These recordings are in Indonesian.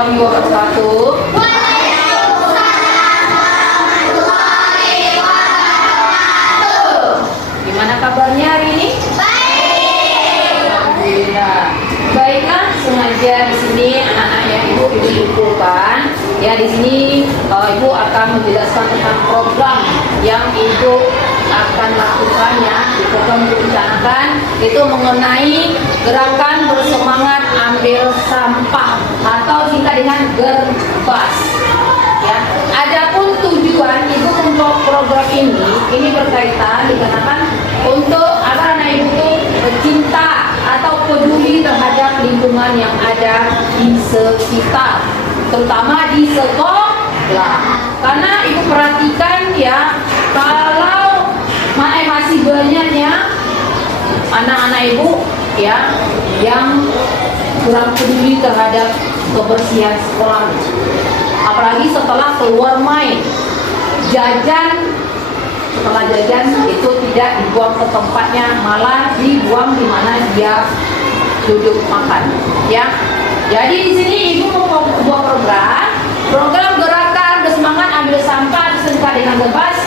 warahmatullahi wabarakatuh. Gimana kabarnya hari ini? Alhamdulillah. Baiklah, sengaja di sini anak-anak yang ibu kumpulkan. Ya, di sini ibu akan menjelaskan tentang program yang ibu akan lakukannya. Di program direncanakan itu mengenai gerakan bersemangat ambil sampah atau singkat dengan Gerbas. Ya, adapun tujuan ibu untuk program ini berkaitan dikarenakan untuk agar anak ibu itu cinta atau peduli terhadap lingkungan yang ada di sekitar, terutama di sekolah. Karena ibu perhatikan ya, kalau masih banyaknya anak-anak ibu ya yang kurang peduli terhadap kebersihan sekolah. Apalagi setelah keluar main, jajan, setelah jajan itu tidak dibuang ke tempatnya, malah dibuang di mana dia duduk makan. Ya, jadi di sini ibu mau membuat program gerakan bersemangat ambil sampah disingkat dengan Gerbas.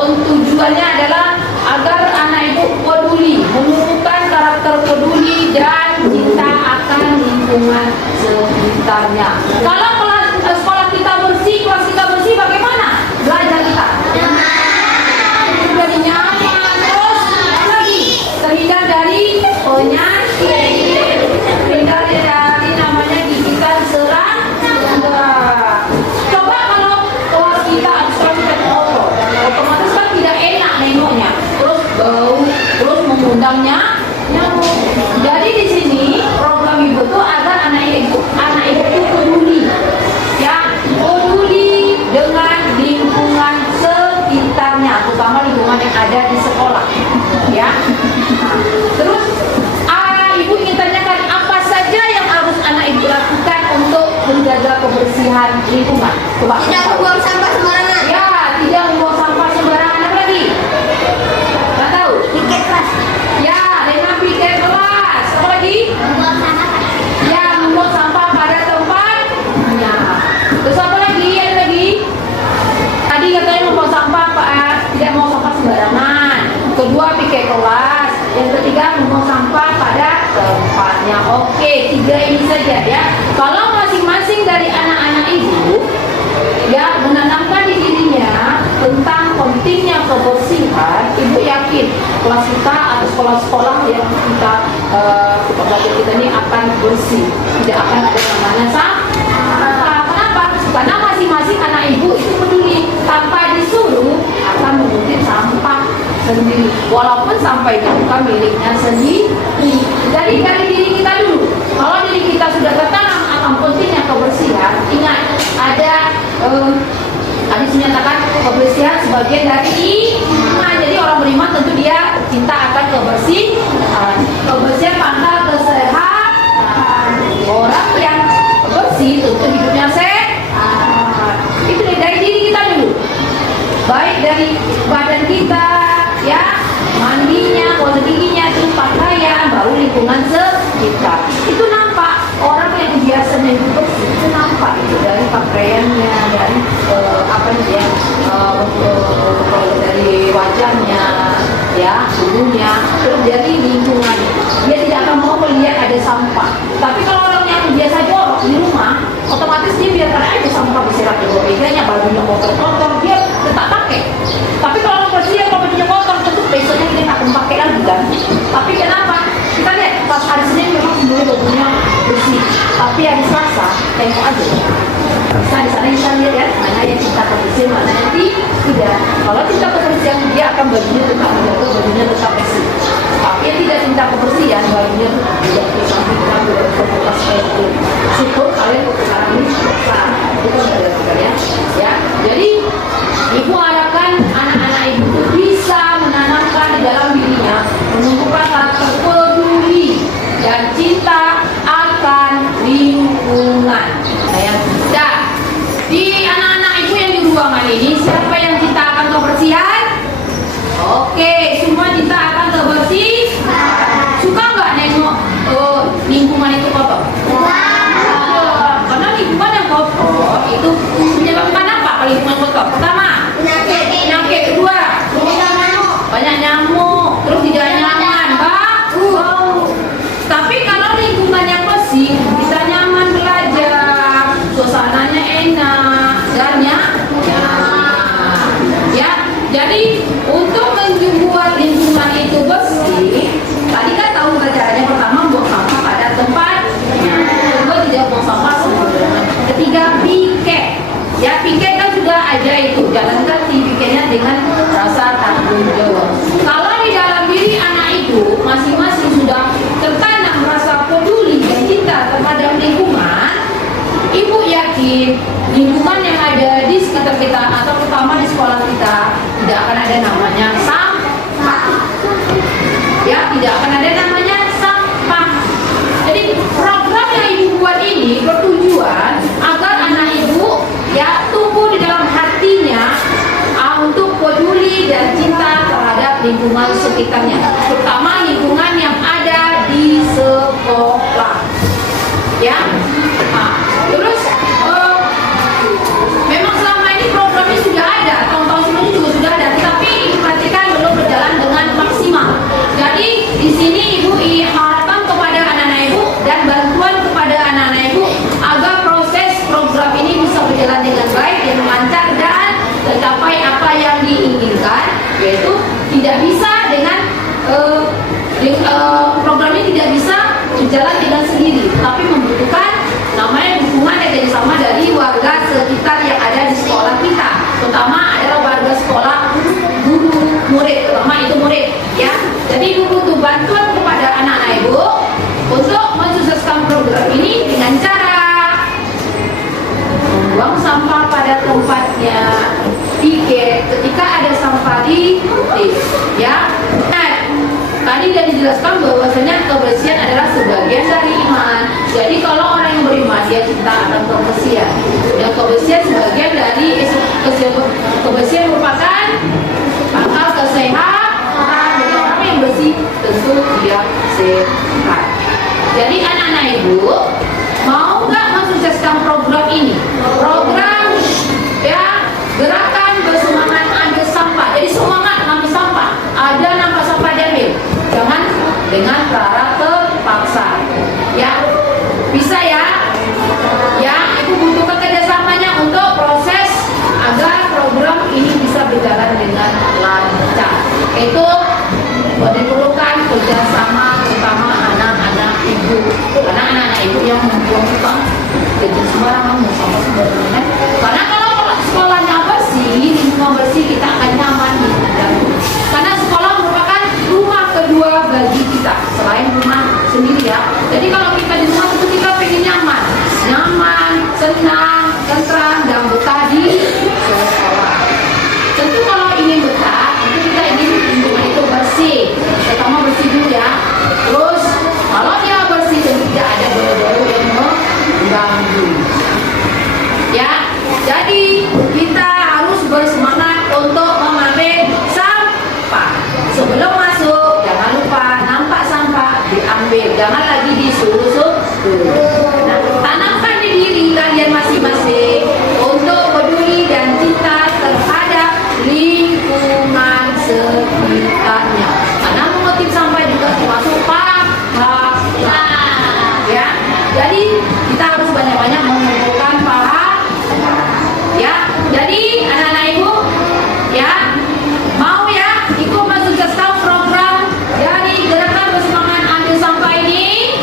Tujuannya adalah agar anak ibu peduli, menumbuhkan karakter peduli dan cinta akan lingkungan sekitarnya. Kalau sekolah kita bersih, kelas kita bersih, bagaimana belajar kita? Jadi nyaman, terus lagi terhindar dari penyakit, terhindar dari namanya gigitan serangga. Coba kalau kelas kita serangga kotor, otomatis kan tidak enak nengoknya, terus bau, terus mengundangnya nyamuk. Jadi di sini program ibu tuh agar anak ibu itu peduli, ya, peduli dengan lingkungan sekitarnya, terutama lingkungan yang ada di sekolah, ya. Terus ibu ingin tanyakan apa saja yang harus anak ibu lakukan untuk menjaga kebersihan lingkungan. Coba. Tidak membuang sampah sembarangan. Ya, tidak membuang sampah sembarangan. Apa lagi? Nggak tahu. Piket kelas. Ya, dengan piket kelas. Apa lagi? Membuang sampah. Ya, membuang sampah pada tempatnya. Terus apa lagi? Ada lagi? Tadi katanya membuang sampah, tidak membuang sampah sembarangan. Kedua, piket kelas. Yang ketiga, membuang sampah pada tempatnya. Oke, 3 ini saja ya. Kalau masing-masing dari anak-anak ibu ya menanamkan di dirinya tentang pentingnya kebersihan, ibu yakin kelas kita atau sekolah-sekolah yang kita belajar kita ini akan bersih, tidak akan ada namanya sampah. Kenapa? Karena masing-masing anak ibu itu peduli, tanpa disuruh akan menguntit sampah sendiri, walaupun sampah itu bukan miliknya sendiri. Jadi dari diri kita dulu. Kalau diri kita sudah tertanam akan pentingnya kebersihan, ingat ada hadis menyatakan kebersihan sebagian dari iman. Jadi orang beriman tentu dia cinta akan kebersihan. Kebersihan pangkal kesehatan. Orang yang bersih tentu hidupnya sehat. Itu dari diri kita dulu. Baik dari badan kita, ya, mandinya, kualitas giginya, terus pakaian, baru lingkungan sekitar. Itu nampak orang yang biasanya hidup bersih itu nampak itu dari pakaiannya, dari dari wajahnya, ya, tubuhnya, terus dari lingkungan. Dia tidak akan mau melihat ada sampah. Tapi kalau orang yang biasa jorok di rumah, otomatis dia biarkan aja sampah berserakan di bawah mejanya, bajunya kotor-kotor, dia tetap pakai. Tapi kalau orang bersih, kalau bajunya kotor, tentu besoknya dia tak akan pakai lagi kan. Tapi kenapa? Kita lihat pas hari Senin memang semuanya bajunya bersih, tapi hari Selasa tengok aja. Bisa di sana kita lihat ya, mana yang cinta kebersihan, mana yang tidak. Kalau cinta kebersihan dia akan bajunya tetap menjaga, bajunya tetap bersih. Tapi yang tidak cinta kebersihan, bajunya tidak kesampingkan, tidak terbuka seperti itu. Syukur kalian untuk sekarang ini besar, itu kan ada ya. Ya, jadi ibu harapkan anak-anak ibu itu bisa menanamkan di dalam dirinya, menumbuhkan karakter peduli dan cinta akan lingkungan. Nah, yang tidak di anak-anak ibu yang di ruangan ini, siapa yang cinta akan kebersihan? Oke, semua cinta akan kebersihan. Suka nggak nengok lingkungan itu kotor? Karena Ya, pikirkan sudah aja itu, jalankan pikirnya dengan rasa tanggung jawab. Kalau di dalam diri anak itu masing-masing sudah tertanam rasa peduli dan cinta terhadap lingkungan, ibu yakin lingkungan yang ada di sekitar kita atau terutama di sekolah kita tidak akan ada namanya sampah. Ya, tidak akan ada namanya sampah. Jadi program yang ibu buat ini bertujuan agar anak ibu ya tumbuh di dalam hatinya untuk peduli dan cinta terhadap lingkungan sekitarnya, terutama lingkungan yang ada di sekolah. Ya, terus memang selama ini programnya sudah ada, tahun-tahun sebelumnya juga sudah ada, tetapi ibu perhatikan belum berjalan dengan maksimal. Jadi di sini ibu harapkan kepada anak-anak ibu dan bantuan kepada anak-anak ibu agar proses program ini bisa berjalan dengan baik dan lancar dan tercapai apa yang diinginkan, yaitu tidak bisa dengan program ini tidak bisa berjalan dengan sendiri, tapi membutuhkan namanya dukungan dan kerjasama dari warga sekitar yang ada di sekolah kita, terutama adalah warga sekolah, guru, murid, terutama itu murid, ya. Jadi ibu butuh bantuan kepada anak-anak ibu untuk mensukseskan program ini dengan cara membuang sampah pada tempatnya, pikir ketika ada sampah di ya. Tadi sudah dijelaskan bahwasanya kebersihan adalah sebagian dari iman. Jadi kalau orang yang beriman dia cinta akan kebersihan. Dan kebersihan sebagian dari kebersihan merupakan pangkal kesehatan. Bagi orang yang bersih tentu dia sehat. Jadi anak-anak ibu mau nggak mensukseskan program ini? Program ya gerakan bersemangat ambil sampah. Jadi semangat ambil sampah. Ada nampak sampah diambil. Jangan dengan cara terpaksa. Ya, bisa ya. Ya, ibu butuhkan kerjasamanya untuk proses agar program ini bisa berjalan dengan lancar. Itu diperlukan kerjasama terutama anak-anak ibu. Karena anak-anak ibu yang membuang sampah jadi sembarangan mau sampah sembarangan. Karena kalau sekolahnya bersih, lingkungan bersih, kita akan nyaman di dalam. Karena sekolah merupakan rumah kedua bagi kita selain rumah sendiri ya. Jadi kalau kita di rumah itu kita pengen nyaman, senang, tentram dan betah di sekolah. Tentu kalau ingin betah, itu kita ingin lingkungan itu bersih. Pertama bersih dulu ya. Terus kalau dia bersih tentu tidak ada bau-bau yang mengganggu. Ya, jadi kita harus bersemangat untuk mengambil sampah. Sebelum masuk, jangan lupa nampak sampah diambil, jangan lagi disuruh-suruh. Nah, tanamkan di diri kalian masing-masing untuk peduli dan cinta terhadap lingkungan sekitarnya. Karena mengutip sampah juga termasuk pahala. Ya, jadi kita harus banyak-banyak mengumpulkan pahala. Ya, jadi anak-anak ibu, ya mau ya ikut mensukseskan program dari gerakan bersemangat ambil sampah ini?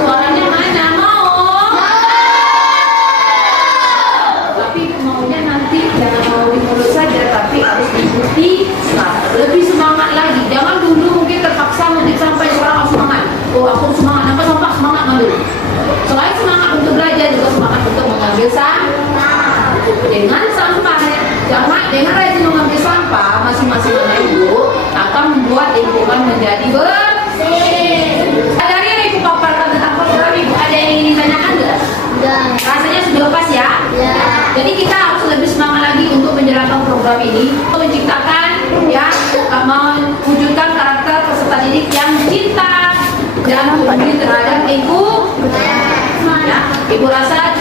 Suaranya mana? Mau? Tapi maunya nanti jangan mau di mulut saja, tapi harus diikuti lebih semangat lagi. Jangan dulu mungkin terpaksa mengutip sampah sekarang harus semangat. Oh aku semangat, nampak sampah semangat ngambil. Selain semangat untuk belajar juga semangat untuk mengambil sampah. Dengan sampah, jangan dengan rajin mengambil sampah, masing-masing anak ibu akan membuat lingkungan menjadi bersih. Dari yang ibu paparkan tentang program ibu, ada yang ingin ditanyakan nggak? Rasanya sudah pas ya? Ya. Jadi kita harus lebih semangat lagi untuk menjalankan program ini, untuk menciptakan ya, mewujudkan karakter peserta didik yang cinta dan peduli terhadap lingkungan. Ya, ibu rasa